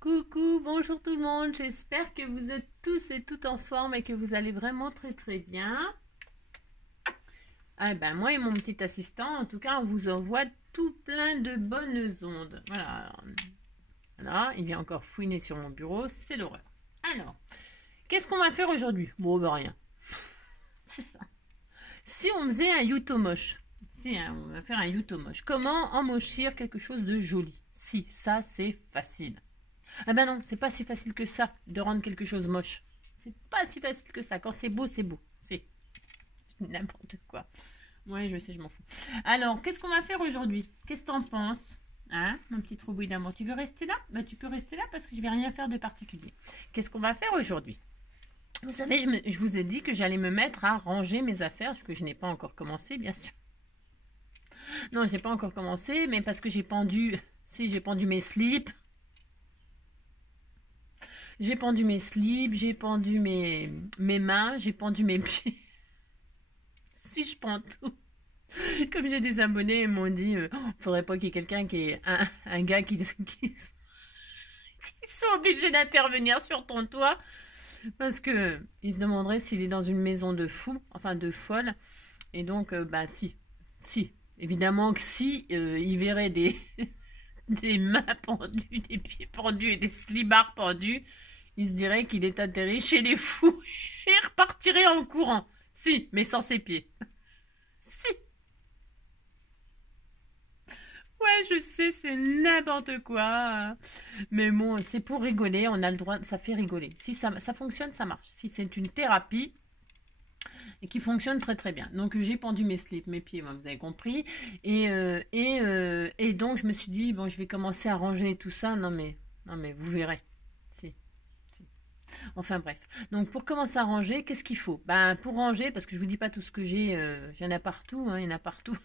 Coucou, bonjour tout le monde, j'espère que vous êtes tous et toutes en forme et que vous allez vraiment très bien. Ah ben moi et mon petit assistant, en tout cas, on vous envoie tout plein de bonnes ondes. Voilà, il vient encore fouiner sur mon bureau, c'est l'horreur. Alors, qu'est-ce qu'on va faire aujourd'hui? Bon, ben rien, c'est ça. Si on faisait un yutomoche, on va faire un yutomoche, comment emmochir quelque chose de joli? Si, ça c'est facile. Ah ben non, c'est pas si facile que ça de rendre quelque chose moche. C'est pas si facile que ça. Quand c'est beau, c'est beau. C'est n'importe quoi. Ouais, je sais, je m'en fous. Alors, qu'est-ce qu'on va faire aujourd'hui? Qu'est-ce que t'en penses? Hein, mon petit trou d'amour, tu veux rester là? Ben, tu peux rester là parce que je vais rien faire de particulier. Qu'est-ce qu'on va faire aujourd'hui? Vous savez, je vous ai dit que j'allais me mettre à ranger mes affaires, parce que je n'ai pas encore commencé, bien sûr. Non, je n'ai pas encore commencé, mais parce que j'ai pendu, si j'ai pendu mes slips, j'ai pendu mes slips, j'ai pendu mes mains, j'ai pendu mes pieds. Si je prends tout. Comme j'ai des abonnés, ils m'ont dit, faudrait pas qu'il y ait quelqu'un qui est un gars qui sont obligés d'intervenir sur ton toit. Parce que ils se demanderaient s'il est dans une maison de fous, enfin de folles. Et donc, bah si. Évidemment que si, il verrait des, des mains pendues, des pieds pendus et des slibards pendus, il se dirait qu'il est atterri chez les fous et repartirait en courant. Si, mais sans ses pieds. Si. Ouais, je sais, c'est n'importe quoi. Mais bon, c'est pour rigoler, on a le droit, ça fait rigoler. Si ça fonctionne, ça marche. Si c'est une thérapie et qui fonctionne très bien. Donc j'ai pendu mes slips, mes pieds, vous avez compris. Et donc je me suis dit, bon, je vais commencer à ranger tout ça. Non mais vous verrez. Si. Enfin bref. Donc pour commencer à ranger, qu'est-ce qu'il faut? Ben pour ranger, parce que je vous dis pas tout ce que j'ai, il y en a partout, il y en a partout.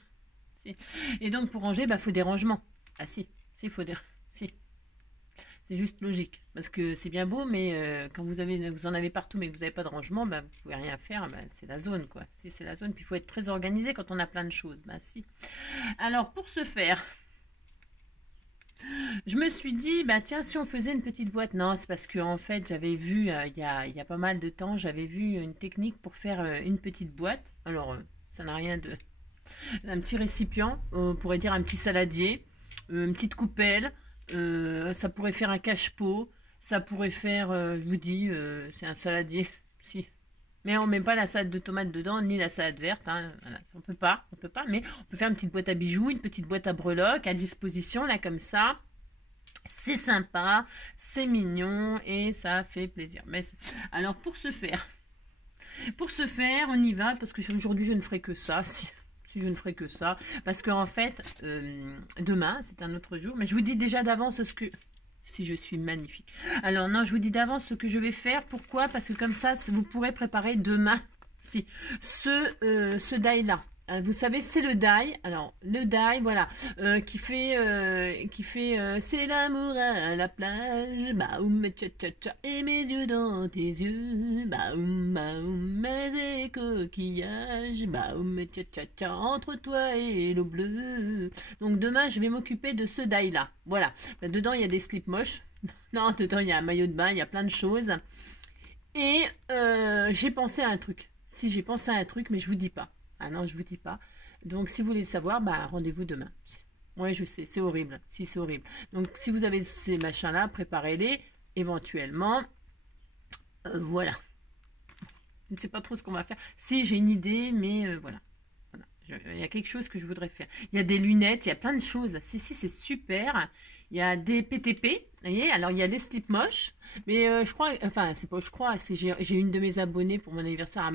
Si. Et donc pour ranger, il faut des rangements. Ah si, il faut des. Si. C'est juste logique. Parce que c'est bien beau, mais quand vous en avez partout, mais que vous n'avez pas de rangement, vous pouvez rien faire. C'est la zone, quoi. Si c'est la zone, puis il faut être très organisé quand on a plein de choses. Si. Alors pour ce faire, je me suis dit, tiens, si on faisait une petite boîte. Non, c'est parce que en fait, j'avais vu, il y a pas mal de temps, j'avais vu une technique pour faire une petite boîte. Alors, ça n'a rien de... Un petit récipient, on pourrait dire un petit saladier, une petite coupelle, ça pourrait faire un cache-pot, ça pourrait faire, je vous dis, c'est un saladier. Si. Mais on met pas la salade de tomates dedans, ni la salade verte. Hein. Voilà, on peut pas, mais on peut faire une petite boîte à bijoux, une petite boîte à breloques à disposition, là, comme ça. C'est sympa, c'est mignon et ça fait plaisir. Alors, pour ce faire, on y va, parce que aujourd'hui, je ne ferai que ça. Si je ne ferai que ça, parce qu'en fait, demain, c'est un autre jour, mais je vous dis déjà d'avance ce que... Si je suis magnifique. Alors non, je vous dis d'avance ce que je vais faire. Pourquoi? Parce que comme ça, vous pourrez préparer demain ce die-là. Vous savez, c'est le die. Alors, le die, voilà, qui fait c'est l'amour à la plage, baoum, tcha tcha tcha, et mes yeux dans tes yeux, baoum, baoum, mes coquillages, baoum, tcha tcha tcha, entre toi et l'eau bleue. Donc demain, je vais m'occuper de ce die-là. Voilà. Dedans, il y a des slips moches. Non, dedans, il y a un maillot de bain, il y a plein de choses. Et j'ai pensé à un truc. Si j'ai pensé à un truc, mais je vous dis pas. Ah non, je vous dis pas. Donc, si vous voulez le savoir, rendez-vous demain. Ouais, je sais, c'est horrible. Si, c'est horrible. Donc, si vous avez ces machins-là, préparez-les. Éventuellement, voilà. Je ne sais pas trop ce qu'on va faire. Si, j'ai une idée, mais voilà. Il y a quelque chose que je voudrais faire. Il y a des lunettes, il y a plein de choses. Si, c'est super. Il y a des PTP, vous voyez. Alors, il y a des slips moches. Mais je crois, enfin, c'est pas je crois, j'ai une de mes abonnées pour mon anniversaire. Elle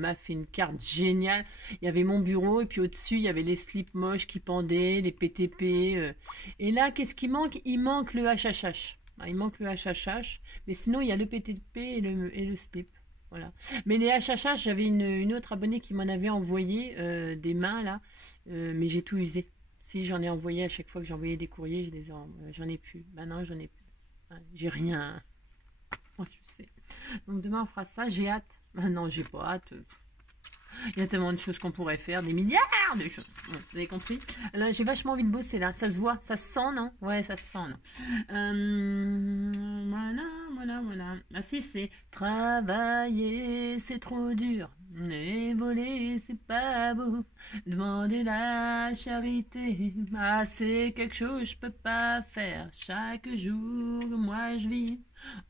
m'a fait une carte géniale. Il y avait mon bureau et puis au-dessus, il y avait les slips moches qui pendaient, les PTP. Et là, qu'est-ce qui manque? Il manque le HHH. Il manque le HHH. Mais sinon, il y a le PTP et le slip. Voilà. Mais les HHH, j'avais une autre abonnée qui m'en avait envoyé des mains là, mais j'ai tout usé. Si j'en ai envoyé à chaque fois que j'envoyais des courriers, j'en ai plus. Non, j'en ai plus. J'ai rien. Moi, je sais. Donc demain on fera ça. J'ai hâte. Non, j'ai pas hâte. Il y a tellement de choses qu'on pourrait faire, des milliards de choses. Ouais, vous avez compris? Là, j'ai vachement envie de bosser là. Ça se voit, ça se sent, non? Ouais, ça se sent, non? Voilà. Ah si, c'est travailler, c'est trop dur. Et voler, c'est pas beau. Demander la charité, ah, c'est quelque chose que je peux pas faire. Chaque jour, moi je vis.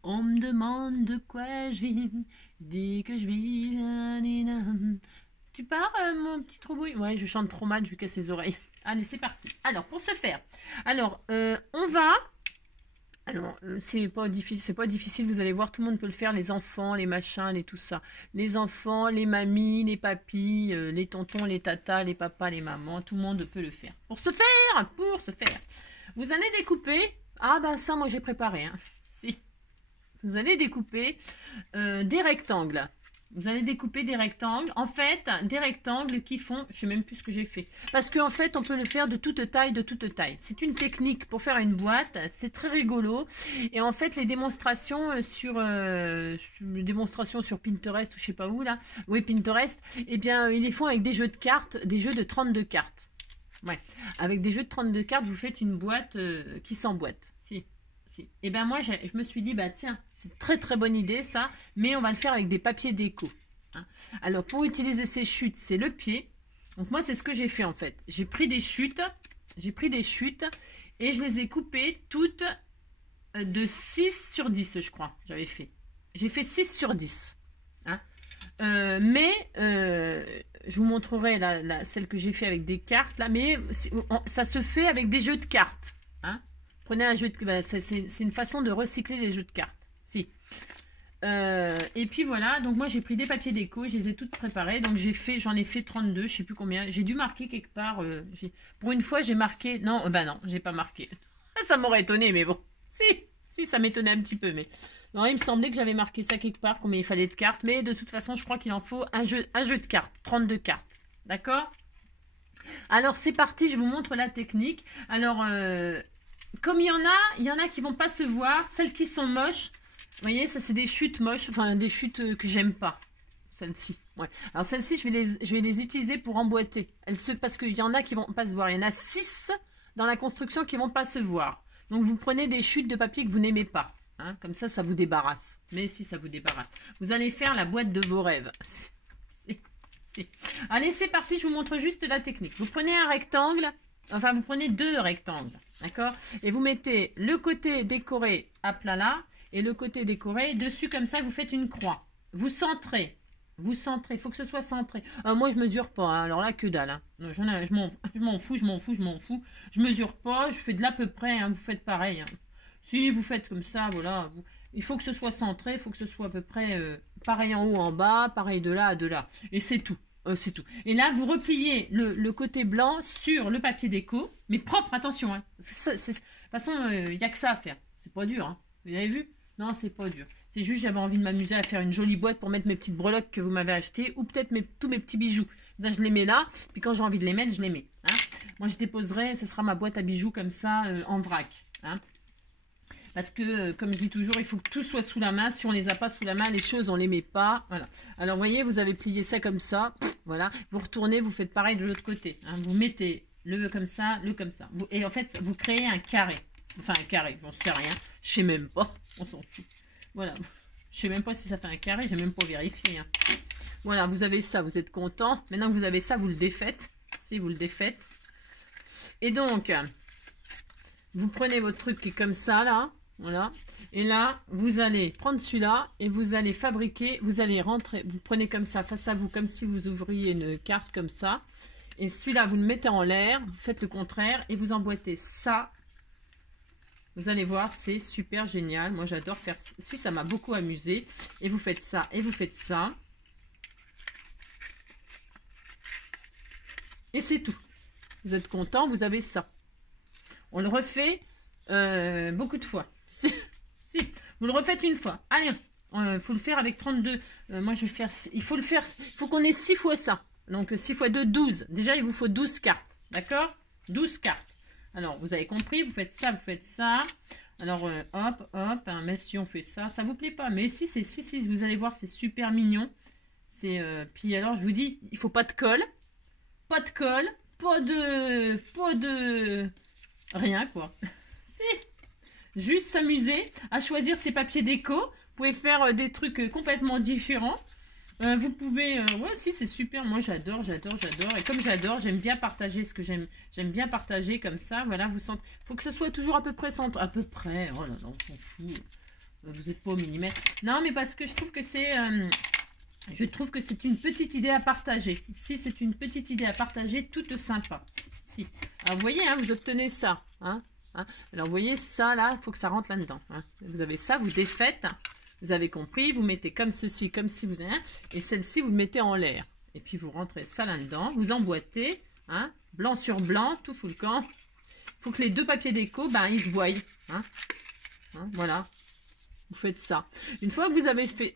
On me demande de quoi je vis. Je dis que je vis. Tu pars, mon petit troubouille? Ouais, je chante trop mal, je lui casse les oreilles. Allez, c'est parti. Alors, pour ce faire, alors, on va... Alors, c'est pas difficile, vous allez voir, tout le monde peut le faire, les enfants, les machins, les tout ça. Les enfants, les mamies, les papis, les tontons, les tatas, les papas, les mamans, tout le monde peut le faire. Pour ce faire, vous allez découper, ah bah ça, moi j'ai préparé, hein. Si. Vous allez découper des rectangles. Vous allez découper des rectangles. En fait, des rectangles qui font... Je ne sais même plus ce que j'ai fait. parce qu'en fait, on peut le faire de toute taille, C'est une technique pour faire une boîte. C'est très rigolo. Et en fait, les démonstrations sur Pinterest ou je sais pas où, là. Oui, Pinterest. Eh bien, ils les font avec des jeux de cartes, des jeux de 32 cartes. Ouais. Avec des jeux de 32 cartes, vous faites une boîte qui s'emboîte. Si. Et ben moi, je me suis dit, bah tiens, c'est très très bonne idée ça, mais on va le faire avec des papiers déco. Hein. Alors, pour utiliser ces chutes, c'est le pied. Donc moi, c'est ce que j'ai fait en fait. J'ai pris des chutes et je les ai coupées toutes de 6 sur 10, je crois, j'avais fait. J'ai fait 6 sur 10. Hein. Je vous montrerai celle que j'ai fait avec des cartes, là, mais ça se fait avec des jeux de cartes. Hein. Prenez un jeu de... Bah, c'est une façon de recycler les jeux de cartes. Si. Et puis voilà, donc moi j'ai pris des papiers déco, je les ai toutes préparées. Donc j'en ai fait 32, je sais plus combien. J'ai dû marquer quelque part. Pour une fois j'ai marqué... Non, bah non, j'ai pas marqué. Ça m'aurait étonné, mais bon. Si, ça m'étonnait un petit peu, mais... Non, il me semblait que j'avais marqué ça quelque part, combien il fallait de cartes. Mais de toute façon, je crois qu'il en faut un jeu de cartes. 32 cartes. D'accord? Alors c'est parti, je vous montre la technique. Alors... Comme il y en a qui vont pas se voir, celles qui sont moches, vous voyez, ça c'est des chutes moches, enfin des chutes que j'aime pas. Celle-ci, ouais. Alors celle-ci, je vais les utiliser pour emboîter. Parce qu'il y en a qui vont pas se voir. Il y en a 6 dans la construction qui vont pas se voir. Donc vous prenez des chutes de papier que vous n'aimez pas. Hein, comme ça vous débarrasse. Mais si, ça vous débarrasse. Vous allez faire la boîte de vos rêves. Allez, c'est parti, je vous montre juste la technique. Vous prenez un rectangle, enfin vous prenez 2 rectangles. D'accord? Et vous mettez le côté décoré à plat là et le côté décoré dessus comme ça, vous faites une croix. Vous centrez. Il faut que ce soit centré. Moi, je mesure pas. Hein. Alors là, que dalle. Hein. Je m'en fous. Je mesure pas. Je fais de l'à peu près. Hein. Vous faites pareil. Hein. Si vous faites comme ça, voilà. Il faut que ce soit centré. Il faut que ce soit à peu près pareil en haut, en bas. Pareil de là à de là. Et c'est tout. C'est tout. Et là, vous repliez le côté blanc sur le papier déco, mais propre, attention. Hein, parce que de toute façon, il n'y a que ça à faire. C'est pas dur. Hein. Vous avez vu? Non, c'est pas dur. C'est juste j'avais envie de m'amuser à faire une jolie boîte pour mettre mes petites breloques que vous m'avez achetées, ou peut-être tous mes petits bijoux. Ça, je les mets là, puis quand j'ai envie de les mettre, je les mets. Hein. Moi, je déposerai, ce sera ma boîte à bijoux comme ça, en vrac. Hein. Parce que, comme je dis toujours, il faut que tout soit sous la main. Si on ne les a pas sous la main, les choses, on ne les met pas. Voilà. Alors, vous voyez, vous avez plié ça comme ça. Voilà. Vous retournez, vous faites pareil de l'autre côté. Hein. Vous mettez le comme ça, le comme ça. Et en fait, vous créez un carré. Enfin, un carré, j'en sais rien. Je sais même pas. On s'en fout. Voilà. Je sais même pas si ça fait un carré. J'ai même pas vérifié. Hein. Voilà, vous avez ça. Vous êtes content. Maintenant que vous avez ça, vous le défaites. Si, vous le défaites. Et donc, vous prenez votre truc qui est comme ça, là. Voilà. Et là, vous allez prendre celui-là et vous allez fabriquer, vous allez rentrer, vous prenez comme ça, face à vous, comme si vous ouvriez une carte comme ça. Et celui-là, vous le mettez en l'air, vous faites le contraire et vous emboîtez ça. Vous allez voir, c'est super génial. Moi, j'adore faire ça. Si, ça m'a beaucoup amusé. Et vous faites ça et vous faites ça. Et c'est tout. Vous êtes content, vous avez ça. On le refait beaucoup de fois. Si, vous le refaites une fois. Allez, il faut le faire avec 32. Moi, je vais faire... Il faut le faire... Il faut qu'on ait 6 fois ça. Donc, 6 fois 2, 12. Déjà, il vous faut 12 cartes. D'accord? 12 cartes. Alors, vous avez compris, vous faites ça, vous faites ça. Alors, hop, hop. Hein, mais si on fait ça, ça vous plaît pas. Mais si, vous allez voir, c'est super mignon. Puis alors, je vous dis, il faut pas de colle, pas de rien quoi. C'est juste s'amuser à choisir ses papiers déco. Vous pouvez faire des trucs complètement différents. Vous pouvez... ouais, si, c'est super. Moi, j'adore. Et comme j'adore, j'aime bien partager ce que j'aime. J'aime bien partager comme ça. Voilà, vous sentez... faut que ce soit toujours à peu près centre. À peu près. Oh là là, on s'en fout. Vous n'êtes pas au millimètre. Non, mais parce que je trouve que c'est... je trouve que c'est une petite idée à partager. Si, c'est une petite idée à partager, toute sympa. Si. Alors, vous voyez, hein, vous obtenez ça. Hein. Alors, vous voyez, ça, là, il faut que ça rentre là-dedans. Hein. Vous avez ça, vous défaites. Vous avez compris, vous mettez comme ceci, comme si vous avez... Et celle-ci, vous le mettez en l'air. Et puis, vous rentrez ça là-dedans. Vous emboîtez, hein, blanc sur blanc, tout fout le camp. Il faut que les deux papiers déco, ben, ils se voient. Hein. Voilà. Vous faites ça. Une fois que vous avez fait...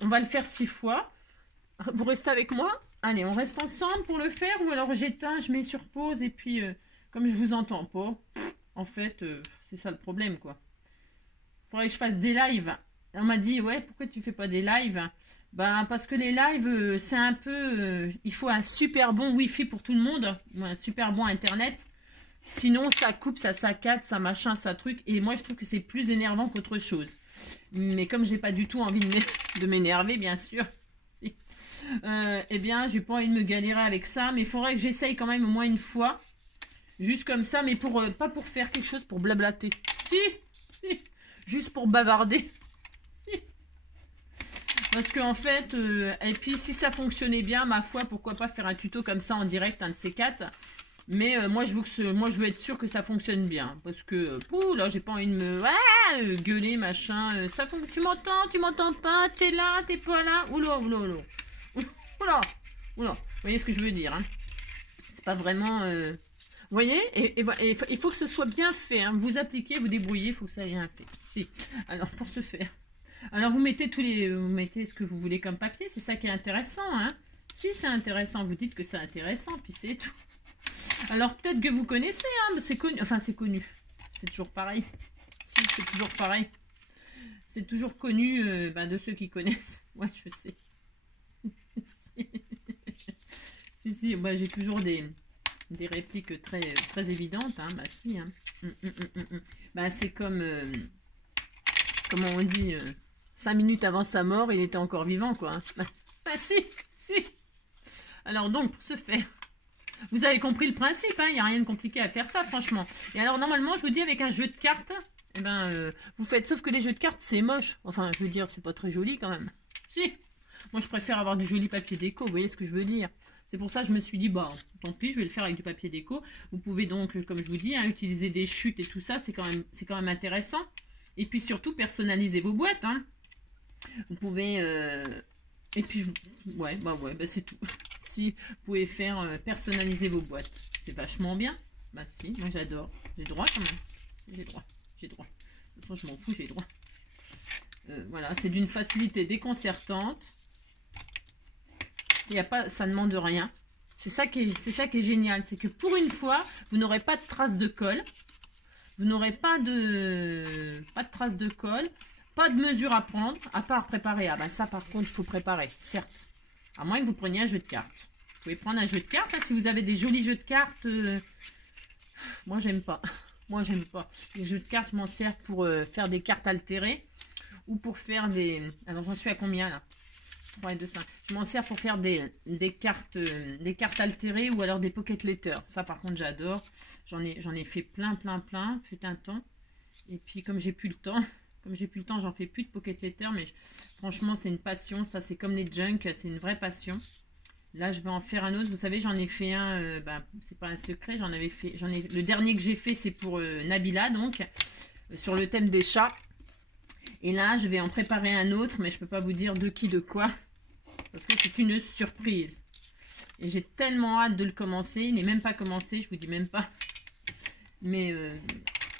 on va le faire 6 fois. Vous restez avec moi? Allez, on reste ensemble pour le faire. Ou alors j'éteins, je mets sur pause. Et puis, comme je vous entends pas, en fait, c'est ça le problème, quoi. Il faudrait que je fasse des lives. On m'a dit, ouais, pourquoi tu fais pas des lives? Ben, parce que les lives, c'est un peu... il faut un super bon Wi-Fi pour tout le monde. Ou un super bon Internet. Sinon, ça coupe, ça saccade, ça machin, ça truc. Et moi, je trouve que c'est plus énervant qu'autre chose. Mais comme j'ai pas du tout envie de m'énerver, bien sûr, si. Eh bien, j'ai pas envie de me galérer avec ça. Mais il faudrait que j'essaye quand même au moins une fois. Juste comme ça, mais pour pas pour faire quelque chose, pour blablater. Si. Juste pour bavarder. Si. Parce qu'en fait, et puis si ça fonctionnait bien, ma foi, pourquoi pas faire un tuto comme ça en direct, un de ces 4. Mais moi, je veux être sûr que ça fonctionne bien. Parce que, là, j'ai pas envie de me gueuler, machin. Ça tu m'entends pas, t'es là, t'es pas là. Oula. Vous voyez ce que je veux dire, hein. C'est pas vraiment... Vous voyez, et il faut que ce soit bien fait. Hein. Vous appliquez, vous débrouillez, il faut que ça ait bien fait. Si. Alors, pour ce faire. Alors, vous mettez vous mettez ce que vous voulez comme papier. C'est ça qui est intéressant, hein. Si c'est intéressant, vous dites que c'est intéressant, puis c'est tout. Alors, peut-être que vous connaissez, hein, c'est connu. Enfin, c'est connu. C'est toujours pareil. Si, c'est toujours pareil. C'est toujours connu de ceux qui connaissent. Ouais, je sais. si, bah, j'ai toujours des répliques très évidentes. Hein. Bah, si. Hein. Bah, c'est comme... comment on dit 5 minutes avant sa mort, il était encore vivant, quoi. Hein. Bah, si. Alors, donc, pour ce faire... Vous avez compris le principe, hein, il n'y a rien de compliqué à faire ça, franchement. Et alors, normalement, je vous dis, avec un jeu de cartes, eh ben, vous faites... Sauf que les jeux de cartes, c'est moche. Enfin, je veux dire, c'est pas très joli, quand même. Si. Moi, je préfère avoir du joli papier déco, vous voyez ce que je veux dire. C'est pour ça que je me suis dit, bah, tant pis, je vais le faire avec du papier déco. Vous pouvez donc, comme je vous dis, hein, utiliser des chutes et tout ça, c'est quand même intéressant. Et puis, surtout, personnaliser vos boîtes, hein. Vous pouvez... Et puis, ouais, c'est tout. Si vous pouvez faire personnaliser vos boîtes, c'est vachement bien. Bah si, moi j'adore. J'ai droit quand même. J'ai droit. De toute façon, je m'en fous, j'ai droit. Voilà, c'est d'une facilité déconcertante. Il y a pas, ça ne demande rien. C'est ça qui est génial. C'est que pour une fois, vous n'aurez pas de traces de colle. Vous n'aurez pas de traces de colle. Pas de mesure à prendre, à part préparer. Ah ben ça par contre, il faut préparer, certes. À moins que vous preniez un jeu de cartes. Vous pouvez prendre un jeu de cartes, hein, si vous avez des jolis jeux de cartes. Moi, j'aime pas. Les jeux de cartes, je m'en sers pour faire des cartes altérées. Ou pour faire des... Alors, j'en suis à combien, là? 3 et 2, 5. Je m'en sers pour faire des cartes altérées ou alors des pocket letters. Ça, par contre, j'adore. J'en ai fait plein. Fut un temps. Et puis, comme j'ai plus le temps... j'en fais plus de pocket letter, mais franchement, c'est une passion. Ça, c'est comme les junk, c'est une vraie passion. Là, je vais en faire un autre. Vous savez, j'en ai fait un, c'est pas un secret, le dernier que j'ai fait, c'est pour Nabila, donc, sur le thème des chats. Et là, je vais en préparer un autre, mais je peux pas vous dire de qui, de quoi, parce que c'est une surprise. Et j'ai tellement hâte de le commencer. Il n'est même pas commencé, je vous dis même pas. Mais...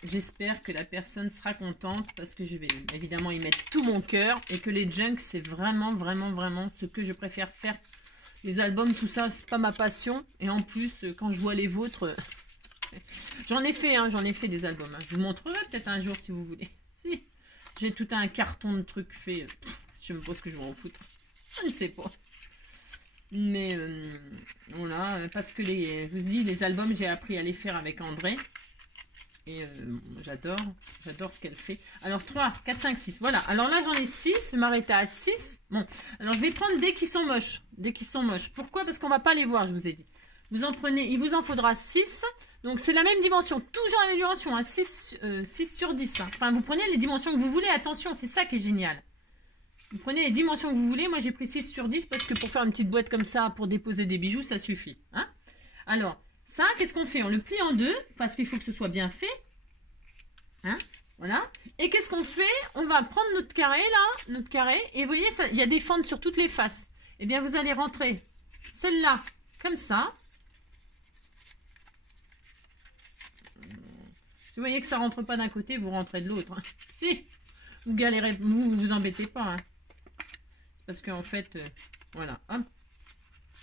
j'espère que la personne sera contente parce que je vais évidemment y mettre tout mon cœur et que les junk, c'est vraiment ce que je préfère faire. Les albums, tout ça, c'est pas ma passion. Et en plus, quand je vois les vôtres, j'en ai fait des albums. Hein. Je vous montrerai peut-être un jour si vous voulez. Si, j'ai tout un carton de trucs faits. Je sais même pas ce que je vais en foutre. Je ne sais pas. Mais voilà, parce que je vous dis, les albums, j'ai appris à les faire avec André. Et j'adore ce qu'elle fait. Alors 3, 4, 5, 6. Voilà. Alors là, j'en ai 6. Je vais m'arrêter à 6. Bon. Alors je vais prendre dès qu'ils sont moches. Dès qu'ils sont moches. Pourquoi? Parce qu'on va pas les voir, je vous ai dit. Vous en prenez, il vous en faudra 6. Donc c'est la même dimension. Toujours la même dimension. Hein, 6 sur 10. Hein. Enfin, vous prenez les dimensions que vous voulez. Attention, c'est ça qui est génial. Vous prenez les dimensions que vous voulez. Moi, j'ai pris 6 sur 10 parce que pour faire une petite boîte comme ça, pour déposer des bijoux, ça suffit. Hein. Alors, ça, qu'est-ce qu'on fait? On le plie en deux parce qu'il faut que ce soit bien fait. Hein, voilà. Et qu'est-ce qu'on fait? On va prendre notre carré, là. Notre carré. Et vous voyez, il y a des fentes sur toutes les faces. Eh bien, vous allez rentrer celle-là comme ça. Si vous voyez que ça rentre pas d'un côté, vous rentrez de l'autre. Hein. Si vous galérez, vous embêtez pas. Hein. Parce qu'en fait, voilà. Hop.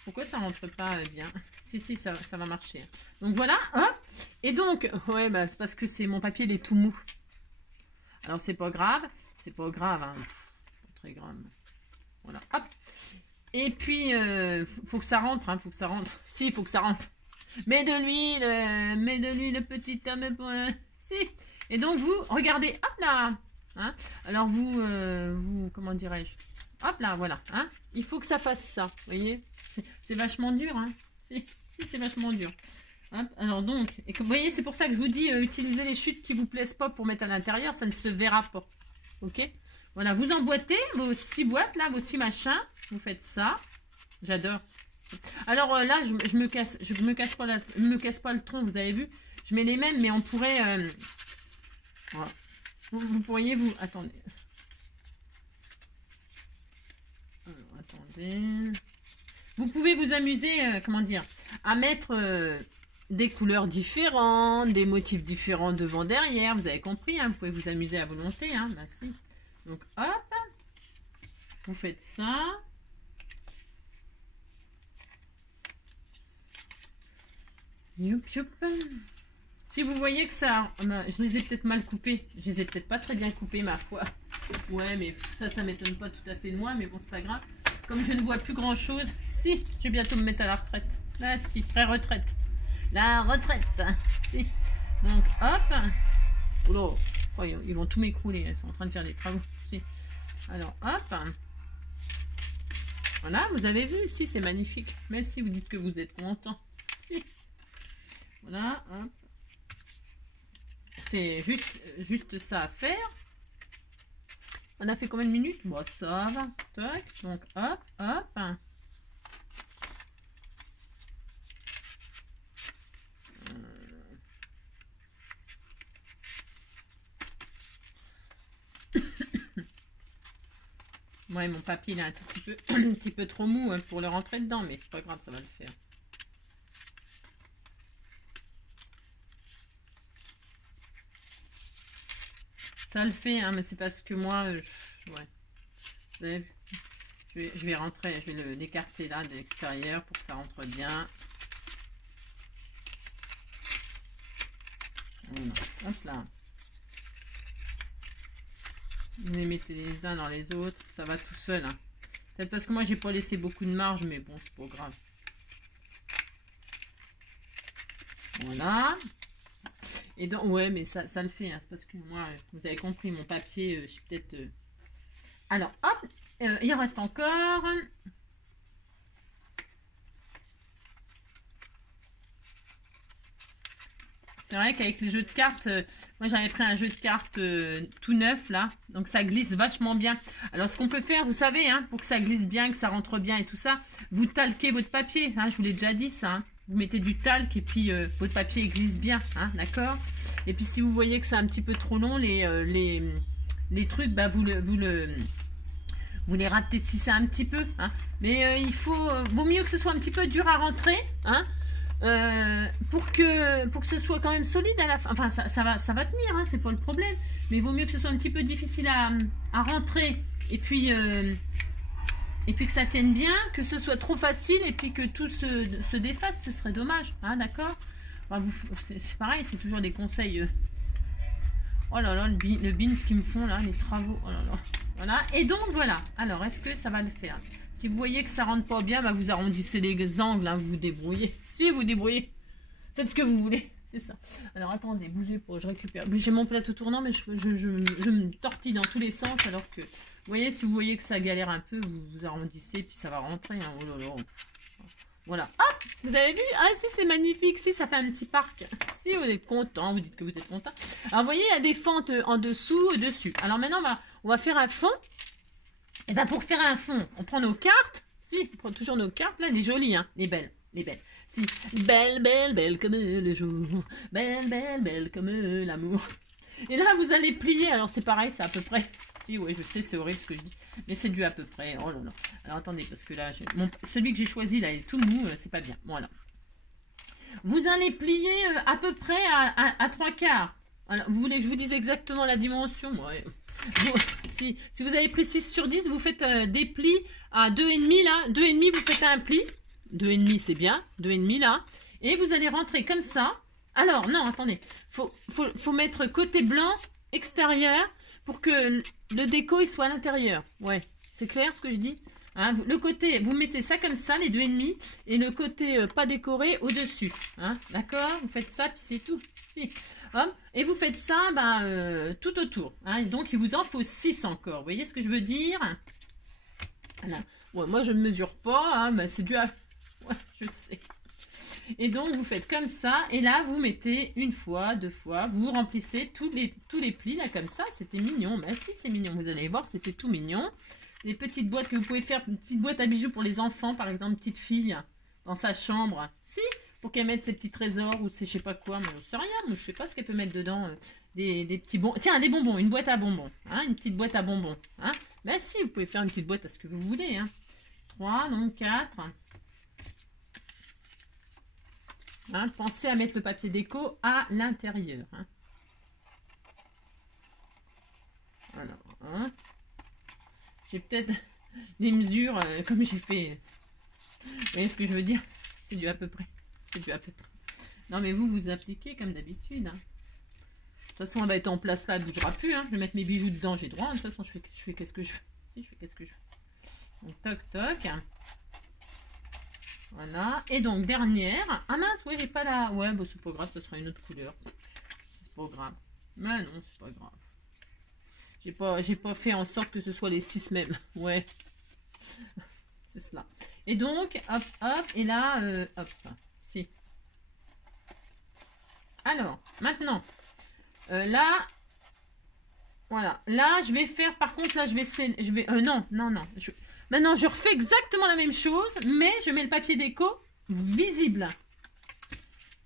Pourquoi ça rentre pas bien? Si, ça va marcher. Donc voilà. Hop. Et donc, ouais, bah, c'est parce que mon papier, il est tout mou. Alors, c'est pas grave. C'est pas grave. Hein. Pas très grave. Voilà. Hop. Et puis, faut que ça rentre. Hein. Faut que ça rentre. Si, il faut que ça rentre. Mets de l'huile, petit homme. Si. Et donc, vous, regardez. Hop là. Hein. Alors, vous, comment dirais-je? Hop là, voilà. Hein. Il faut que ça fasse ça. Vous voyez? C'est vachement dur. Hein. Si, c'est vachement dur. Hop. Alors donc, et vous voyez, c'est pour ça que je vous dis, utilisez les chutes qui vous plaisent pas pour mettre à l'intérieur. Ça ne se verra pas. Ok? Voilà, vous emboîtez vos 6 boîtes, là, vos 6 machins. Vous faites ça. J'adore. Alors là, je me casse pas le tronc, vous avez vu. Je mets les mêmes, mais on pourrait... voilà. Vous pourriez vous... Attendez. Alors, attendez. Vous pouvez vous amuser, comment dire, à mettre des couleurs différentes, des motifs différents devant, derrière. Vous avez compris, hein, vous pouvez vous amuser à volonté. Hein, bah, si. Donc, hop. Vous faites ça. Youp, youp. Si vous voyez que ça... Je les ai peut-être mal coupés. Je les ai peut-être pas très bien coupés, ma foi. Ouais, mais ça m'étonne pas tout à fait de moi, mais bon, c'est pas grave. Comme je ne vois plus grand-chose, si, je vais bientôt me mettre à la retraite. Là, si, retraite. La retraite, si. Donc, hop. Oh là, ils vont tout m'écrouler. Ils sont en train de faire des travaux. Si. Alors, hop. Voilà, vous avez vu, si, c'est magnifique. Mais si vous dites que vous êtes content. Si. Voilà, hop. C'est juste ça à faire. On a fait combien de minutes? Bon, ça va. Tac. Donc, hop, hop. Ouais, mon papier il est un petit peu trop mou pour le rentrer dedans, mais c'est pas grave, ça va le faire. Ça le fait, hein, mais c'est parce que moi, ouais. Vous avez vu, je vais rentrer, je vais l'écarter là de l'extérieur pour que ça rentre bien. Voilà. Hop là. Vous les mettez les uns dans les autres, ça va tout seul. Hein. Peut-être parce que moi j'ai pas laissé beaucoup de marge, mais bon, c'est pas grave. Voilà. Et donc, ouais, mais ça le fait. Hein. C'est parce que moi, vous avez compris, mon papier, je suis peut-être... Alors, hop, il en reste encore. C'est vrai qu'avec les jeux de cartes, moi j'avais pris un jeu de cartes tout neuf là, donc ça glisse vachement bien. Alors ce qu'on peut faire, vous savez, hein, pour que ça glisse bien, que ça rentre bien et tout ça, vous talquez votre papier, hein, je vous l'ai déjà dit ça. Hein. Vous mettez du talc et puis votre papier glisse bien, hein, d'accord? Et puis si vous voyez que c'est un petit peu trop long, les trucs, bah, vous les rapetissez un petit peu. Hein. Mais vaut mieux que ce soit un petit peu dur à rentrer, hein, pour que ce soit quand même solide à la fin. Enfin, ça va tenir, hein, c'est pas le problème. Mais il vaut mieux que ce soit un petit peu difficile à rentrer et puis que ça tienne bien, que ce soit trop facile et puis que tout se défasse, ce serait dommage, hein, d'accord? Enfin, c'est pareil, c'est toujours des conseils. Oh là là, le beans qu'ils me font là, les travaux, oh là là. Voilà, et donc voilà. Alors, est-ce que ça va le faire? Si vous voyez que ça rentre pas bien, bah, vous arrondissez les angles, hein, vous vous débrouillez. Si, vous débrouillez. Faites ce que vous voulez, c'est ça. Alors, attendez, bougez pas, je récupère. J'ai mon plateau tournant, mais je me tortille dans tous les sens, alors que, vous voyez, si vous voyez que ça galère un peu, vous arrondissez, puis ça va rentrer. Hein. Oh là là. Voilà. Ah, vous avez vu? Ah, si, c'est magnifique. Si, ça fait un petit parc. Si, vous êtes content, vous dites que vous êtes content. Alors, vous voyez, il y a des fentes en dessous et dessus. Alors, maintenant, on va faire un fond. Et bien, pour faire un fond, on prend nos cartes. Si, on prend toujours nos cartes. Là, les jolies, hein. Les belles. Les belles. Si, belle, belle, belle comme le jour. Belle, belle, belle comme l'amour. Et là, vous allez plier. Alors, c'est pareil, c'est à peu près. Si, oui, je sais, c'est horrible ce que je dis. Mais c'est dû à peu près. Oh là là. Alors, attendez, parce que là, celui que j'ai choisi, là, il est tout mou. C'est pas bien. Voilà. Vous allez plier à peu près à 3/4. Alors, vous voulez que je vous dise exactement la dimension? Ouais. Si vous avez pris 6/10, vous faites des plis à 2,5 là. 2,5, vous faites un pli. 2,5, c'est bien. 2,5 là. Et vous allez rentrer comme ça. Alors, non, attendez. Faut mettre côté blanc, extérieur, pour que le déco, il soit à l'intérieur. Ouais, c'est clair ce que je dis? Hein, le côté, vous mettez ça comme ça, les 2,5, et le côté pas décoré au-dessus. Hein, d'accord? Vous faites ça, puis c'est tout. Si. Hop, et vous faites ça tout autour. Hein, donc, il vous en faut 6 encore. Vous voyez ce que je veux dire? Voilà. Ouais, moi, je ne mesure pas. Hein, mais c'est dû à... Ouais, je sais. Et donc, vous faites comme ça. Et là, vous mettez une fois, 2 fois. Vous remplissez tous les plis, là, comme ça. C'était mignon. Mais si, c'est mignon. Vous allez voir, c'était tout mignon. Les petites boîtes que vous pouvez faire, une petite boîte à bijoux pour les enfants, par exemple, une petite fille dans sa chambre. Si, pour qu'elle mette ses petits trésors ou je sais pas quoi. Moi, je sais rien. Moi, je sais pas ce qu'elle peut mettre dedans. Des petits bonbons. Tiens, des bonbons. Une boîte à bonbons. Hein, une petite boîte à bonbons. Hein. Ben si, vous pouvez faire une petite boîte à ce que vous voulez. Hein. 3, donc 4. Hein, pensez à mettre le papier déco à l'intérieur. Hein. Alors, hein. J'ai peut-être les mesures comme j'ai fait. Vous voyez ce que je veux dire? C'est du à peu près. C'est du à peu près. Non, mais vous appliquez comme d'habitude. Hein. De toute façon, elle va être en place là, elle ne bougera plus. Hein. Je vais mettre mes bijoux dedans, j'ai droit. De toute façon, je fais qu'est-ce que je veux. Si, je fais qu'est-ce que je veux. Donc, toc, toc. Voilà. Et donc, dernière. Ah mince, oui, j'ai pas la... Ouais, bah, c'est pas grave, ce sera une autre couleur. C'est pas grave. Mais non, c'est pas grave. J'ai pas fait en sorte que ce soit les 6 mêmes. Ouais. C'est cela. Et donc, hop, hop. Et là, hop. Si. Alors, maintenant. Là. Voilà. Là, je vais faire... Par contre, là, je vais... non. Maintenant, je refais exactement la même chose. Mais je mets le papier déco visible.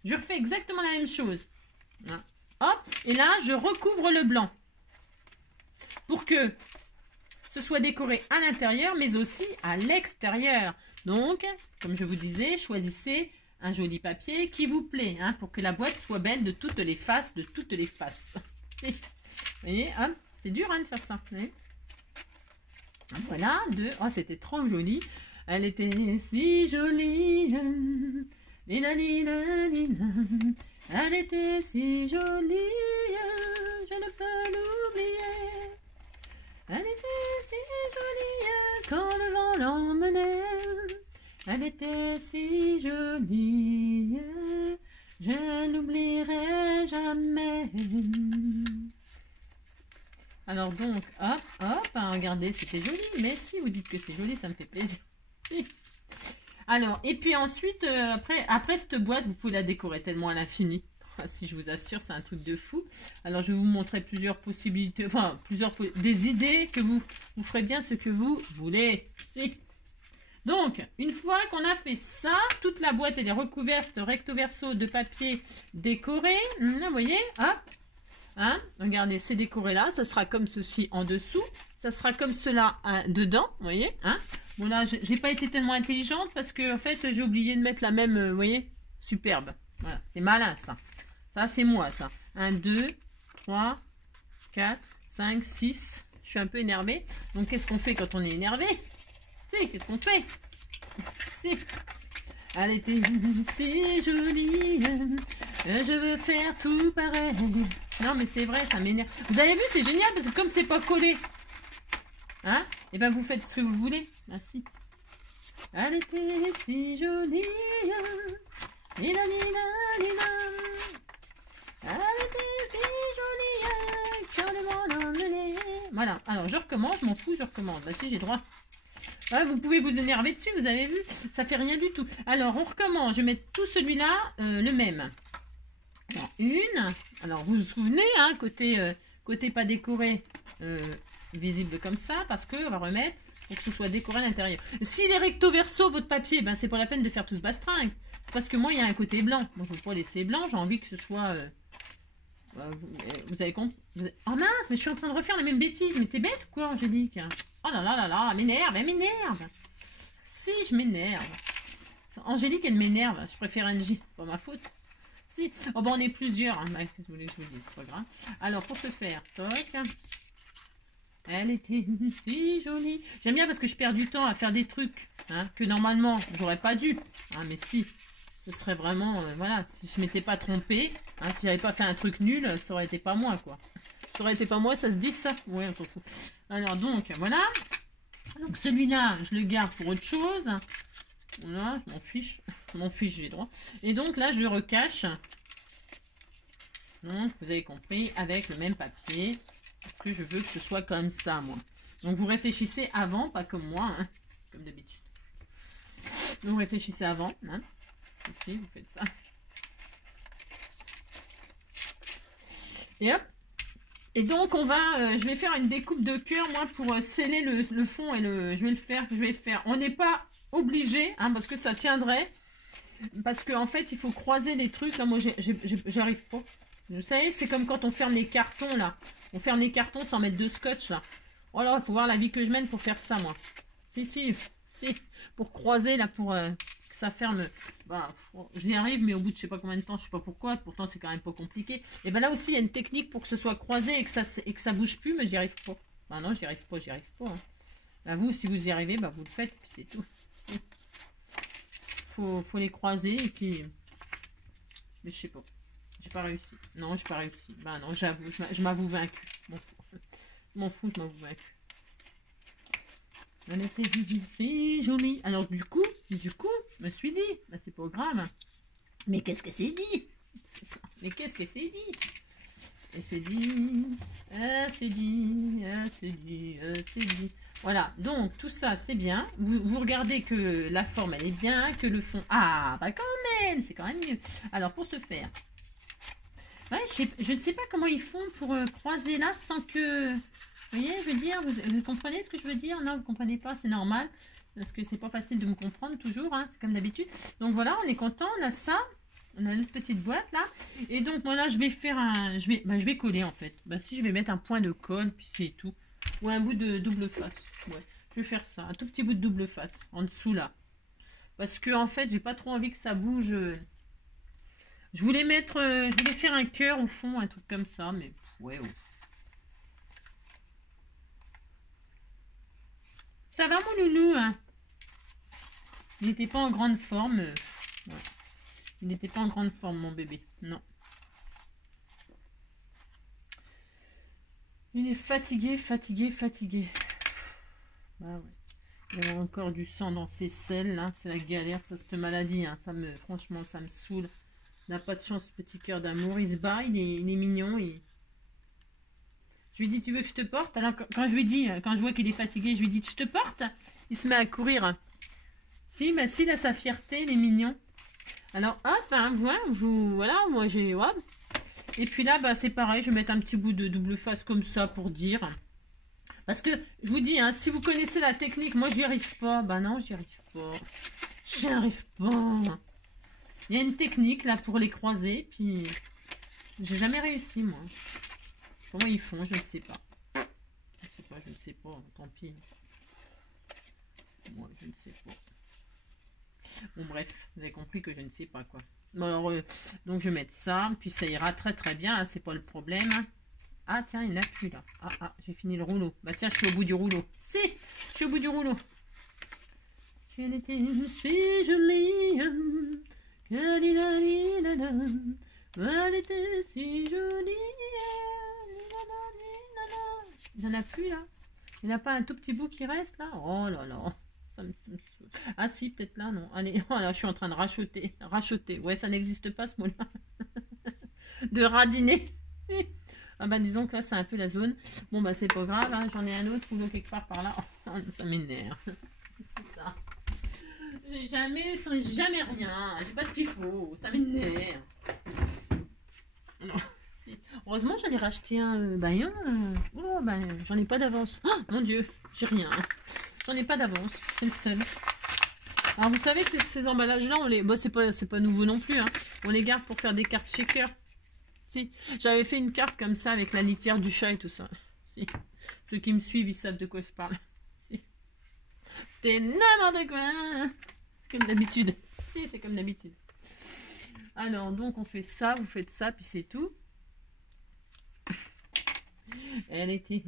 Je refais exactement la même chose. Voilà. Hop. Et là, je recouvre le blanc. Pour que ce soit décoré à l'intérieur, mais aussi à l'extérieur. Donc, comme je vous disais, choisissez un joli papier qui vous plaît, hein, pour que la boîte soit belle de toutes les faces, Vous voyez, hop, c'est dur hein, de faire ça. Voilà, oh, c'était trop joli. Elle était si jolie. Elle était si jolie, je ne peux l'oublier. Elle était si jolie quand le vent l'emmenait. Elle était si jolie, je l'oublierai jamais. Alors donc, hop, hop, hein, regardez, c'était joli. Mais si vous dites que c'est joli, ça me fait plaisir. Alors, et puis ensuite, après cette boîte, vous pouvez la décorer tellement à l'infini. Si je vous assure, c'est un truc de fou. Alors, je vais vous montrer plusieurs possibilités, enfin, des idées que vous ferez bien ce que vous voulez. Si. Donc, une fois qu'on a fait ça, toute la boîte elle est recouverte recto verso de papier décoré. Vous voyez, hop. Hein, regardez, c'est décoré là. Ça sera comme ceci en dessous. Ça sera comme cela dedans. Vous voyez, hein. Bon, là, j'ai pas été tellement intelligente parce que, en fait, j'ai oublié de mettre la même, vous voyez, superbe. Voilà, c'est malin, ça. Ça, c'est moi, ça. 1, 2, 3, 4, 5, 6. Je suis un peu énervée. Donc, qu'est-ce qu'on fait quand on est énervé? Si, qu'est-ce qu'on fait? Si. Elle était si jolie. Je veux faire tout pareil. Non, mais c'est vrai, ça m'énerve. Vous avez vu, c'est génial parce que comme c'est pas collé. Hein? Et ben vous faites ce que vous voulez. Merci. Elle était si jolie. Lila, lila, lila. Elle était si jolie. Cœur de mon emmener. Voilà. Alors je recommence, je m'en fous, je recommence. Bah si, j'ai droit. Ouais, vous pouvez vous énerver dessus, vous avez vu? Ça fait rien du tout. Alors on recommence. Je vais mettre tout celui-là le même. Alors, une. Alors vous vous souvenez, hein, côté pas décoré, visible comme ça, parce que on va remettre pour que ce soit décoré à l'intérieur. S'il est recto verso votre papier, ben c'est pas la peine de faire tout ce bastringue. C'est parce que moi il y a un côté blanc. Moi je ne veux pas laisser blanc, j'ai envie que ce soit. Vous avez compris? Oh mince, mais je suis en train de refaire les mêmes bêtises. Mais t'es bête ou quoi, Angélique? Oh là là là là, elle m'énerve. Si, je m'énerve. Angélique, elle m'énerve. Je préfère Angie, pas ma faute. Si. Oh ben on est plusieurs. Hein. Qu'est-ce que vous voulez que je vous dise? C'est pas grave. Alors pour ce faire, toc. Elle était si jolie. J'aime bien parce que je perds du temps à faire des trucs hein, que normalement j'aurais pas dû. Hein, mais si, ce serait vraiment voilà. Si je m'étais pas trompée, hein, si j'avais pas fait un truc nul, ça aurait été pas moi quoi. Ça aurait été pas moi, ça se dit ça. Ouais, on s'en fout. Alors donc voilà. Donc celui-là, je le garde pour autre chose. Voilà, je m'en fiche. Je m'en fiche, j'ai droit. Et donc là, je le recache. Donc, vous avez compris, avec le même papier. Parce que je veux que ce soit comme ça, moi. Donc, vous réfléchissez avant, pas comme moi, hein, comme d'habitude. Donc, vous réfléchissez avant. Hein. Ici, vous faites ça. Et hop. Et donc, on va, je vais faire une découpe de cœur, moi, pour sceller le fond. Et je vais le faire. On n'est pas obligé, hein, parce que ça tiendrait. Parce qu'en fait, il faut croiser les trucs. Là, moi, j'arrive pas. Vous savez, c'est comme quand on ferme les cartons, là. On ferme les cartons sans mettre de scotch, là. Oh là, il faut voir la vie que je mène pour faire ça, moi. Si. Pour croiser, là, pour que ça ferme. Bah, j'y arrive, mais au bout de je sais pas combien de temps, je sais pas pourquoi. Pourtant, c'est quand même pas compliqué. Et ben là aussi, il y a une technique pour que ce soit croisé et que ça bouge plus, mais j'y arrive pas. Bah non, j'y arrive pas. Hein. Bah, vous, si vous y arrivez, bah vous le faites, puis c'est tout. Faut les croiser, et puis... Mais je sais pas. J'ai pas réussi. Non, j'ai pas réussi. Bah non, j'avoue, je m'avoue vaincu. M'en fous, je m'avoue vaincu. Elle était si jolie. Alors du coup, je me suis dit, bah c'est pas grave. Mais qu'est-ce que c'est dit? Mais qu'est-ce que c'est dit? Et c'est dit, c'est dit. Voilà, donc tout ça c'est bien. Vous regardez que la forme elle est bien, que le fond... Ah, bah quand même, c'est quand même mieux. Alors pour ce faire... Ouais, je ne sais pas comment ils font pour croiser là sans que... Vous voyez, je veux dire, vous comprenez ce que je veux dire? Non, vous ne comprenez pas, c'est normal. Parce que c'est pas facile de me comprendre toujours, hein, c'est comme d'habitude. Donc voilà, on est content, on a ça. On a notre petite boîte là. Et donc voilà, je vais faire un... Je vais coller en fait. Bah si, je vais mettre un point de colle, puis c'est tout. Ou un bout de double face. Ouais, je vais faire ça. Un tout petit bout de double face, en dessous là. Parce que en fait, j'ai pas trop envie que ça bouge... Je voulais mettre, je voulais faire un cœur au fond, un truc comme ça, mais ouais. Ça va mon loulou, hein? Il n'était pas en grande forme. Ouais. Il n'était pas en grande forme, mon bébé. Non. Il est fatigué. Bah ouais. Il y a encore du sang dans ses selles, là. C'est la galère, ça, cette maladie. Hein. Franchement, ça me saoule. N'a pas de chance, petit cœur d'amour. Il se bat, il est mignon. Je lui dis, tu veux que je te porte? Alors, quand je lui dis, quand je vois qu'il est fatigué, je lui dis, je te porte? Il se met à courir. Si, bah si, il a sa fierté, il est mignon. Alors, hop, voilà, moi j'ai... Ouais. Et puis là, bah c'est pareil, je vais mettre un petit bout de double face comme ça pour dire. Parce que, je vous dis, hein, si vous connaissez la technique, moi j'y arrive pas. Bah non, j'y arrive pas. J'y arrive pas. Il y a une technique là pour les croiser, puis j'ai jamais réussi moi. Comment ils font, je ne sais pas. Je ne sais pas, tant pis. Moi, je ne sais pas. Bon bref, vous avez compris que je ne sais pas quoi. Bon alors, donc je vais mettre ça, puis ça ira très bien, hein, c'est pas le problème. Ah tiens, il n'a plus là. Ah, j'ai fini le rouleau. Bah tiens, je suis au bout du rouleau. Si, je suis au bout du rouleau. Elle était si jolie. Elle était si jolie. Il n'en a plus là. Il n'y a pas un tout petit bout qui reste là? Oh là là. Ça me saoule. Ah si, peut-être là, non. Allez, voilà, je suis en train de rachoter. Rachoter. Ouais, ça n'existe pas ce mot-là. De radiner. Si. Ah bah disons que là, c'est un peu la zone. Bon bah c'est pas grave, hein. J'en ai un autre ou quelque part par là. Oh, ça m'énerve. C'est ça. J'ai jamais rien. J'ai pas ce qu'il faut. Ça m'énerve. Non. Heureusement, j'en ai racheté un baillon. Oh, ben, j'en ai pas d'avance. Oh, mon Dieu, j'ai rien. J'en ai pas d'avance. C'est le seul. Alors, vous savez, ces emballages-là, on les... Bon, c'est pas nouveau non plus. Hein. On les garde pour faire des cartes shaker. Si. J'avais fait une carte comme ça avec la litière du chat et tout ça. Si. Ceux qui me suivent, ils savent de quoi je parle. Si. C'était n'importe quoi. C'est comme d'habitude. Si, c'est comme d'habitude. Alors, donc, on fait ça, vous faites ça, puis c'est tout. Elle était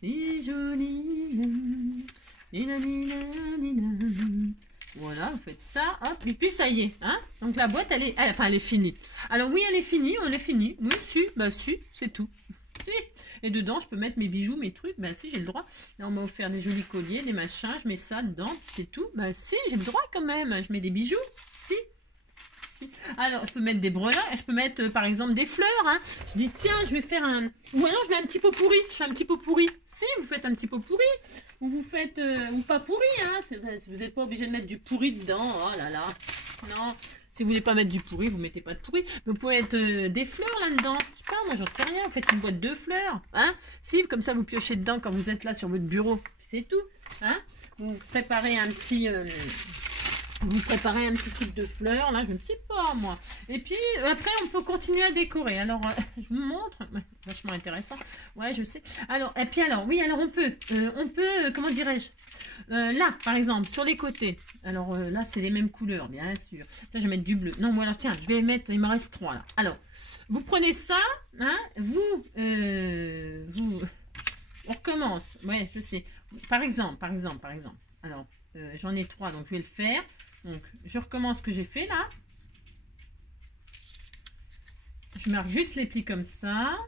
si jolie. Voilà, vous faites ça, hop, et puis ça y est, hein. Donc la boîte, elle est finie. Alors oui, elle est finie, on est fini. Oui, si, bah si, c'est tout. Si. Et dedans, je peux mettre mes bijoux, mes trucs. Bah si, j'ai le droit. Là, on m'a offert des jolis colliers, des machins. Je mets ça dedans, c'est tout. Bah si, j'ai le droit quand même. Je mets des bijoux. Si. Alors, je peux mettre des breloques, je peux mettre par exemple des fleurs. Hein. Je dis, tiens, je vais faire un. Ou alors, je mets un petit pot pourri. Je fais un petit pot pourri. Si, vous faites un petit pot pourri. Ou vous faites. Ou pas pourri. Hein. Vous n'êtes pas obligé de mettre du pourri dedans. Oh là là. Non. Si vous voulez pas mettre du pourri, vous mettez pas de pourri. Mais vous pouvez mettre des fleurs là-dedans. Je sais pas, moi, j'en sais rien. Vous faites une boîte de fleurs. Hein. Si, comme ça, vous piochez dedans quand vous êtes là sur votre bureau. C'est tout. Hein. Vous préparez un petit. Vous préparez un petit truc de fleurs, là, je ne sais pas, moi. Et puis, après, on peut continuer à décorer. Alors, je vous montre. Ouais, vachement intéressant. Ouais, je sais. Alors, et puis, alors, oui, alors, on peut, comment dirais-je là, par exemple, sur les côtés. Alors, là, c'est les mêmes couleurs, bien sûr. Là, je vais mettre du bleu. Non, voilà, tiens, je vais mettre, il me reste 3, là. Alors, vous prenez ça, hein, on recommence. Ouais, je sais. Par exemple. Alors, j'en ai 3, donc je vais le faire. Donc, je recommence ce que j'ai fait là. Je marque juste les plis comme ça.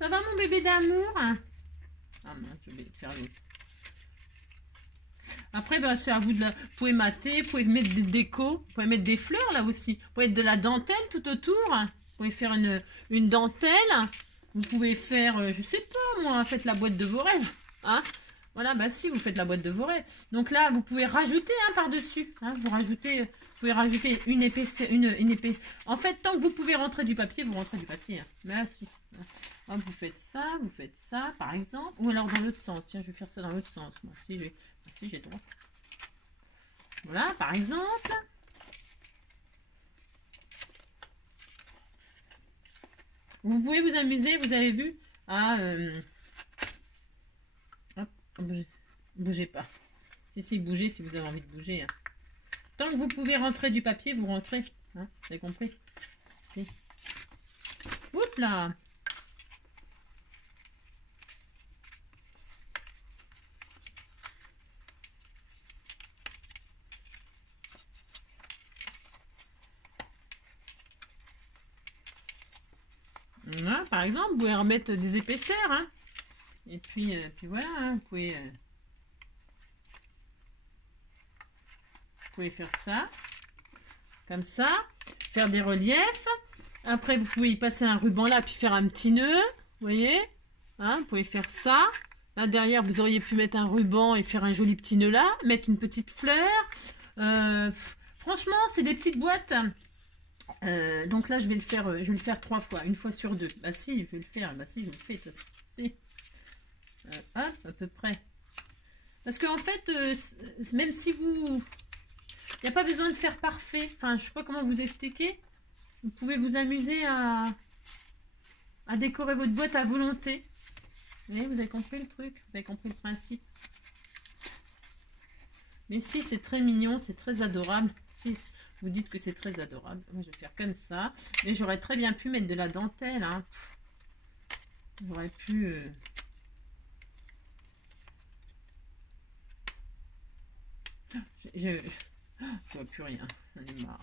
Ça va mon bébé d'amour? Ah non, je vais faire l'autre. Après, ben, c'est à vous de la... Vous pouvez mater, vous pouvez mettre des décos, vous pouvez mettre des fleurs là aussi. Vous pouvez mettre de la dentelle tout autour. Vous pouvez faire une dentelle. Vous pouvez faire, je sais pas moi, faites la boîte de vos rêves. Hein? Voilà, bah si, vous faites la boîte de vos rêves. Donc là, vous pouvez rajouter par-dessus. Hein, vous pouvez rajouter une épaisse. En fait, tant que vous pouvez rentrer du papier, vous rentrez du papier. Hein. Mais si. Hop, vous faites ça, par exemple. Ou alors dans l'autre sens. Tiens, je vais faire ça dans l'autre sens. Moi, si j'ai droit. Voilà, par exemple. Vous pouvez vous amuser, vous avez vu, à... Bougez pas. Si, bougez si vous avez envie de bouger. Hein. Tant que vous pouvez rentrer du papier, vous rentrez. Hein, vous avez compris? Si. Oups là. Voilà, par exemple, vous pouvez remettre des épaisseurs. Hein. Et puis voilà, hein, vous pouvez faire ça, comme ça, faire des reliefs. Après, vous pouvez y passer un ruban là, puis faire un petit nœud, vous voyez, hein, vous pouvez faire ça. Là, derrière, vous auriez pu mettre un ruban et faire un joli petit nœud là, mettre une petite fleur. Franchement, c'est des petites boîtes. Donc là, je vais le faire 3 fois, une fois sur 2. Bah si, je vais le faire, bah si, je le fais, de toute façon. Si. Hop, à peu près. Parce qu'en fait, même si vous... Il n'y a pas besoin de faire parfait. Enfin, je ne sais pas comment vous expliquer. Vous pouvez vous amuser à décorer votre boîte à volonté. Vous avez compris le truc? Vous avez compris le principe? Mais si, c'est très mignon, c'est très adorable. Si vous dites que c'est très adorable. Moi, je vais faire comme ça. Mais j'aurais très bien pu mettre de la dentelle. Hein. J'aurais pu... Je vois plus rien. J'en ai marre.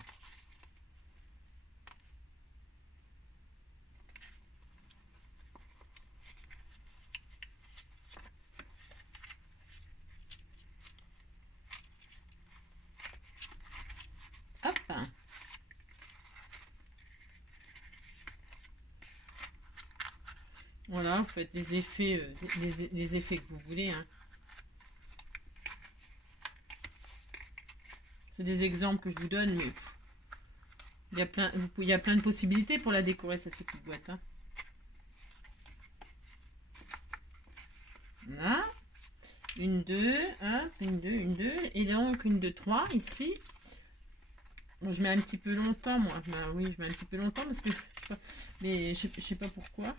Voilà, vous faites des effets, les effets que vous voulez. Hein. C'est des exemples que je vous donne, mais il y a plein de possibilités pour la décorer, cette petite boîte. Hein. Voilà. Une, deux, hop, une, deux. Et donc, une, deux, trois, ici. Bon, je mets un petit peu longtemps, moi. Ben, oui, je mets un petit peu longtemps parce que... Mais je sais pas pourquoi.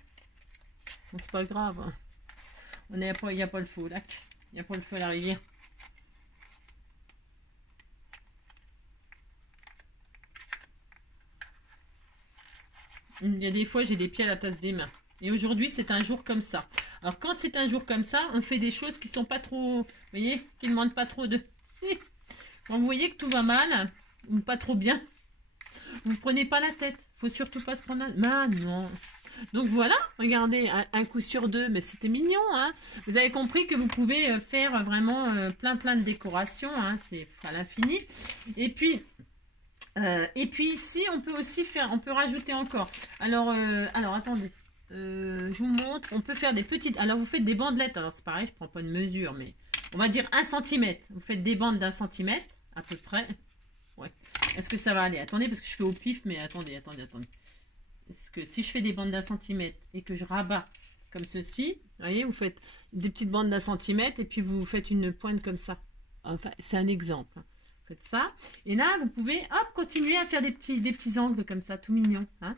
Bon, c'est pas grave. Hein. Il n'y a pas le feu au lac. Il n'y a pas le feu à la rivière. Il y a des fois, j'ai des pieds à la place des mains. Et aujourd'hui, c'est un jour comme ça. Alors, quand c'est un jour comme ça, on fait des choses qui sont pas trop... Vous voyez, qui ne demandent pas trop de... Si. Quand vous voyez que tout va mal, ou pas trop bien, vous ne prenez pas la tête. Il faut surtout pas se prendre la... non. Donc voilà, regardez, un coup sur deux, mais c'était mignon. Hein. Vous avez compris que vous pouvez faire vraiment plein de décorations. Hein. C'est à l'infini. Et puis ici, on peut aussi faire, on peut rajouter encore. Alors attendez, je vous montre. On peut faire des petites. Alors vous faites des bandelettes. Alors c'est pareil, je prends pas de mesure, mais on va dire 1 cm. Vous faites des bandes d'1 cm à peu près. Ouais. Est-ce que ça va aller? Attendez, parce que je fais au pif, mais attendez. Est-ce que si je fais des bandes d'1 cm et que je rabats comme ceci, vous voyez, vous faites des petites bandes d'1 cm et puis vous faites une pointe comme ça. Enfin, c'est un exemple. Vous faites ça. Et là, vous pouvez, hop, continuer à faire des petits angles comme ça, tout mignons. Hein.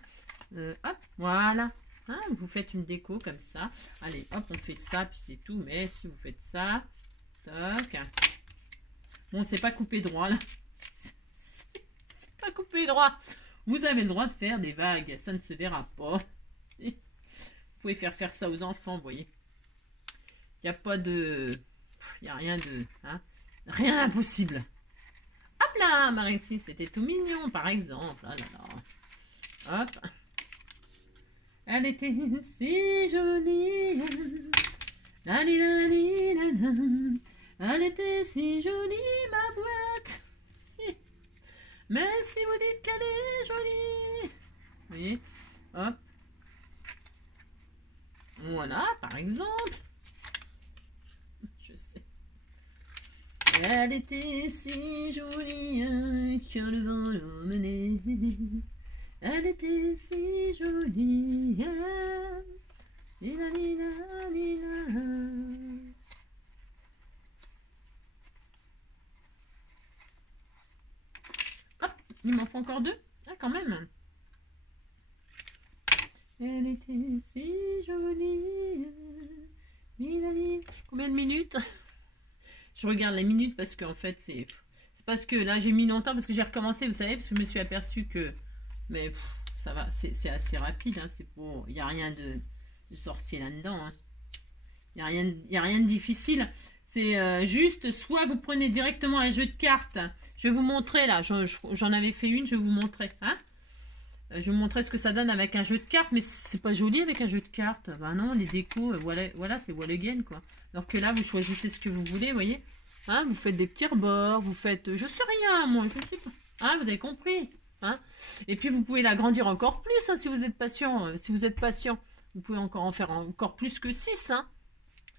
Hop, voilà. Hein, vous faites une déco comme ça. Allez, hop, on fait ça, puis c'est tout. Mais si vous faites ça, toc. Bon, c'est pas coupé droit, là. C'est pas coupé droit. Vous avez le droit de faire des vagues. Ça ne se verra pas. Si. Vous pouvez faire ça aux enfants, vous voyez. Il n'y a pas de... Il n'y a rien de... Hein, rien d'impossible. Hop là, Marie, c'était tout mignon, par exemple. Ah là là. Hop. Elle était si jolie. La, li, la, li, la, la. Elle était si jolie, ma boîte. Si. Mais si vous dites qu'elle est jolie. Vous voyez. Hop. Voilà, par exemple. Je sais. Elle était si jolie que le vent l'emmenait. Elle était si jolie. Lila, lila, lila. Hop, il m'en faut encore deux. Ah, quand même. Elle était si jolie. Lila, lila. Combien de minutes? Je regarde les minutes parce qu'en fait, c'est parce que là, j'ai mis longtemps parce que j'ai recommencé, vous savez, parce que je me suis aperçue que... Mais ça va, c'est assez rapide, hein, c'est pour... Il n'y a rien de sorcier là-dedans. Hein. Il n'y a rien de difficile. C'est juste, soit vous prenez directement un jeu de cartes. Je vais vous montrer, là, j'en avais fait une, je vais vous montrer. Hein. Je vais vous montrer ce que ça donne avec un jeu de cartes, mais c'est pas joli avec un jeu de cartes. Ben non, les décos, voilà c'est wall again, quoi. Alors que là, vous choisissez ce que vous voulez, vous voyez. Hein, vous faites des petits rebords, vous faites... Je sais rien, moi, je ne sais pas. Hein, vous avez compris. Hein. Et puis, vous pouvez l'agrandir encore plus, hein, si vous êtes patient. Si vous êtes patient, vous pouvez encore en faire encore plus que 6. Hein.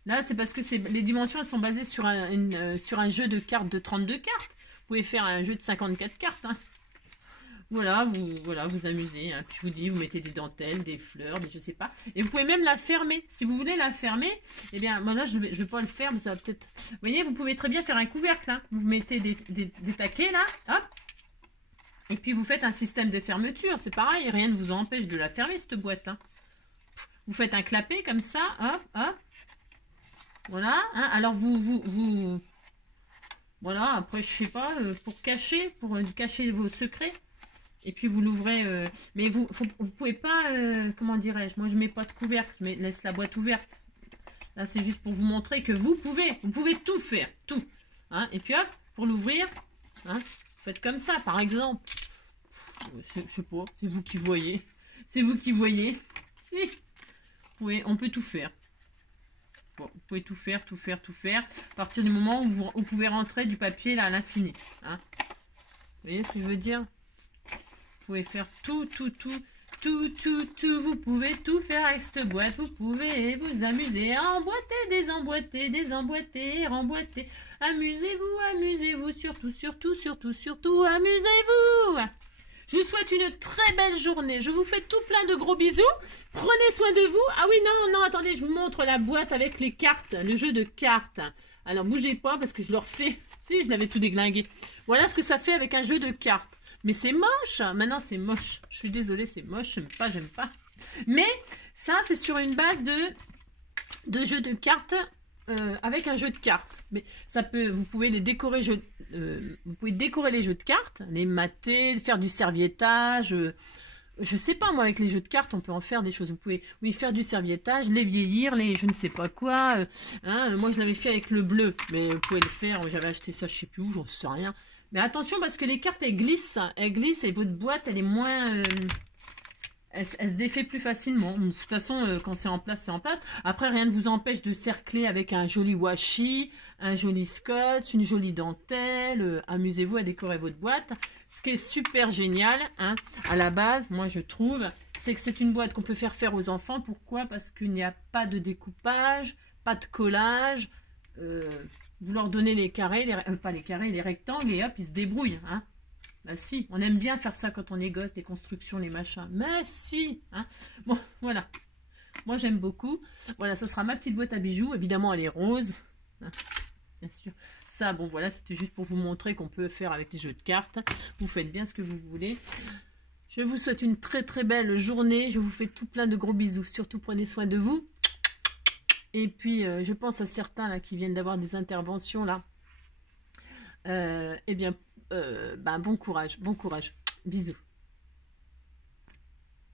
Là, c'est parce que les dimensions, elles sont basées sur un jeu de cartes de 32 cartes. Vous pouvez faire un jeu de 54 cartes, hein. Voilà, vous amusez. Hein. Puis je vous dis, vous mettez des dentelles, des fleurs, je sais pas. Et vous pouvez même la fermer. Si vous voulez la fermer, eh bien, bon là, je vais pas le faire, mais ça va peut-être... Vous voyez, vous pouvez très bien faire un couvercle. Hein. Vous mettez des taquets, là, hop. Et puis, vous faites un système de fermeture. C'est pareil, rien ne vous empêche de la fermer, cette boîte. Hein. Vous faites un clapet, comme ça, hop, hop. Voilà. Hein. Alors, Voilà, après, je sais pas, pour cacher vos secrets. Et puis vous l'ouvrez, mais vous pouvez pas, comment dirais-je, moi je mets pas de couvercle, je laisse la boîte ouverte. Là c'est juste pour vous montrer que vous pouvez tout faire, tout. Hein, et puis hop, pour l'ouvrir, hein, vous faites comme ça par exemple. Je sais pas, c'est vous qui voyez. C'est vous qui voyez. Si. On peut tout faire. Bon, vous pouvez tout faire. À partir du moment où vous pouvez rentrer du papier là à l'infini. Hein. Vous voyez ce que je veux dire? Vous pouvez faire tout. tout, vous pouvez tout faire avec cette boîte. Vous pouvez vous amuser à emboîter, désemboîter, remboîter. Amusez-vous, surtout, amusez-vous. Je vous souhaite une très belle journée. Je vous fais tout plein de gros bisous. Prenez soin de vous. Ah oui, non, attendez, je vous montre la boîte avec les cartes, le jeu de cartes. Alors, bougez pas parce que je le refais. Si, je l'avais tout déglingué. Voilà ce que ça fait avec un jeu de cartes. Mais c'est moche. Maintenant, c'est moche. Je suis désolée, c'est moche. J'aime pas. Mais ça, c'est sur une base de jeu de cartes avec un jeu de cartes. Mais ça peut, vous pouvez les décorer. Vous pouvez décorer les jeux de cartes, les mater, faire du serviettage. Je sais pas, moi, avec les jeux de cartes, on peut en faire des choses. Vous pouvez, oui, faire du serviettage, les vieillir, les je ne sais pas quoi. Moi, je l'avais fait avec le bleu, mais vous pouvez le faire. J'avais acheté ça, je sais plus où, j'en sais rien. Mais attention, parce que les cartes, elles glissent. Elles glissent et votre boîte, elle est moins... elle se défait plus facilement. De toute façon, quand c'est en place, c'est en place. Après, rien ne vous empêche de cercler avec un joli washi, un joli scotch, une jolie dentelle. Amusez-vous à décorer votre boîte. Ce qui est super génial, hein, à la base, moi je trouve, c'est que c'est une boîte qu'on peut faire aux enfants. Pourquoi? Parce qu'il n'y a pas de découpage, pas de collage. Vous leur donnez les carrés, pas les carrés, les rectangles, et hop, ils se débrouillent. Hein. Bah si, on aime bien faire ça quand on est gosse, des constructions, les machins. Mais si, hein. Bon, voilà. Moi, j'aime beaucoup. Voilà, ça sera ma petite boîte à bijoux. Évidemment, elle est rose. Hein, bien sûr. Ça, bon, voilà, c'était juste pour vous montrer qu'on peut faire avec les jeux de cartes. Vous faites bien ce que vous voulez. Je vous souhaite une très, très belle journée. Je vous fais tout plein de gros bisous. Surtout, prenez soin de vous. Et puis, je pense à certains là qui viennent d'avoir des interventions, là. Eh bien, bon courage, Bisous.